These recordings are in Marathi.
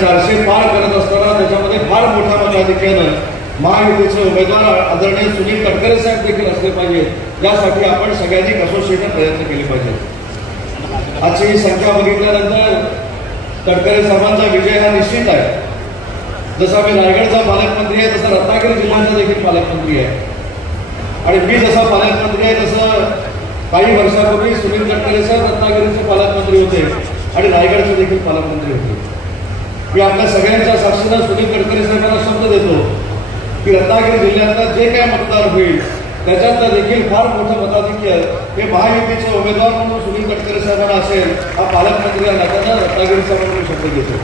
400 पार करत असताना त्याच्यामध्ये फार मोठ्या मताधिक्यानं महायुतीचे उमेदवार आदरणीय सुनील तटकरे साहेब देखील असले पाहिजेत, यासाठी आपण सगळ्यांनी कसोशीने प्रयत्न केले पाहिजेत। आजची ही संख्या बघितल्यानंतर तटकरे साहेबांचा विजय हा निश्चित आहे। जसा मी रायगडचा पालकमंत्री आहे तसा रत्नागिरी जिल्ह्याचा देखील पालकमंत्री आहे, आणि मी जसा पालकमंत्री आहे तसं काही वर्षापूर्वी सुनील तटकरे साहेब रत्नागिरीचे पालकमंत्री होते आणि रायगडचे देखील पालकमंत्री होते। मी आपल्या सगळ्यांच्या साक्षीनं सुनील तटकरे साहेबांना शब्द देतो की रत्नागिरी जिल्ह्यातलं जे काय मतदार होईल त्याच्यातलं देखील फार मोठं मताधिक्य हे महायुतीचे उमेदवार म्हणून सुनील तटकरे साहेबांना असेल, हा पालकमंत्री या नात्यानं रत्नागिरीचा म्हणून शब्द देतो।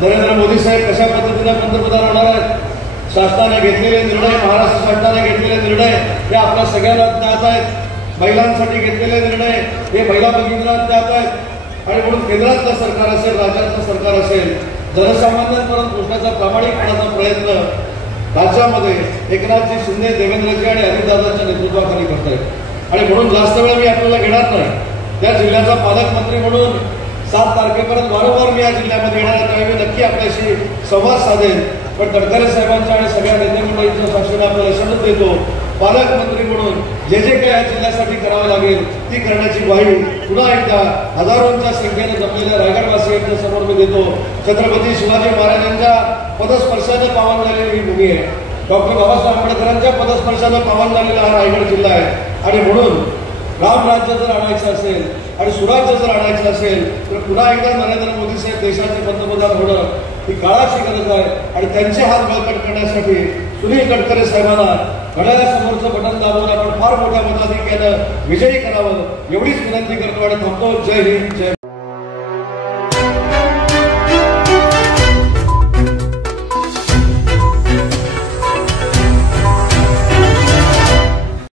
नरेंद्र मोदी साहेब कशा पद्धतीने पंतप्रधान होणार आहेत, शासनाने घेतलेले निर्णय, महाराष्ट्र शासनाने घेतलेले निर्णय हे आपल्या सगळ्यांना ज्ञात आहेत। महिलांसाठी घेतलेले निर्णय हे महिला भगिनींना ज्ञात आहेत, आणि म्हणून केंद्रातलं सरकार असेल, राज्यातलं सरकार असेल, जनसामान्यांपर्यंत पोहोचण्याचा प्रामाणिकपणाचा प्रयत्न राज्यामध्ये एकनाथजी शिंदे, देवेंद्रजी आणि अजितदादांच्या नेतृत्वाखाली करत आहेत। आणि म्हणून जास्त वेळ मी आपल्याला घेणार नाही। त्या जिल्ह्याचा पालकमंत्री म्हणून 7 तारखेपर्यंत वारंवार मी या जिल्ह्यामध्ये येणार आहे, त्यावेळी नक्की आपल्याशी संवाद साधेल। पण तटकरे साहेबांच्या आणि सगळ्या नेते मंडळींच्या साक्षीने आपल्याला शपथ देतो, पालकमंत्री म्हणून जे जे काही या जिल्ह्यासाठी करावे लागेल ती करण्याची ग्वाही पुन्हा एकदा हजारोंच्या संख्येने जमलेल्या रायगडवासियांच्या समोर मी देतो। छत्रपती शिवाजी महाराजांच्या पदस्पर्शाने पावन झालेली ही भूमी आहे, डॉक्टर बाबासाहेब आंबेडकरांच्या पदस्पर्शाने पावन झालेला हा रायगड जिल्हा आहे, आणि म्हणून रामराज्य जर आणायचं असेल आणि सुराज्य जर आणायचं असेल तर पुन्हा एकदा नरेंद्र मोदी साहेब देशाचे पंतप्रधान होणं ही काळाची गरज आहे। आणि त्यांचे हात बळकट करण्यासाठी सुनील तटकरे साहेबांना घड्याळासमोरचं बटन दाबून आपण फार मोठ्या मताधिक्यानं विजयी करावं एवढीच विनंती करतो आणि थांबतो। जय हिंद, जय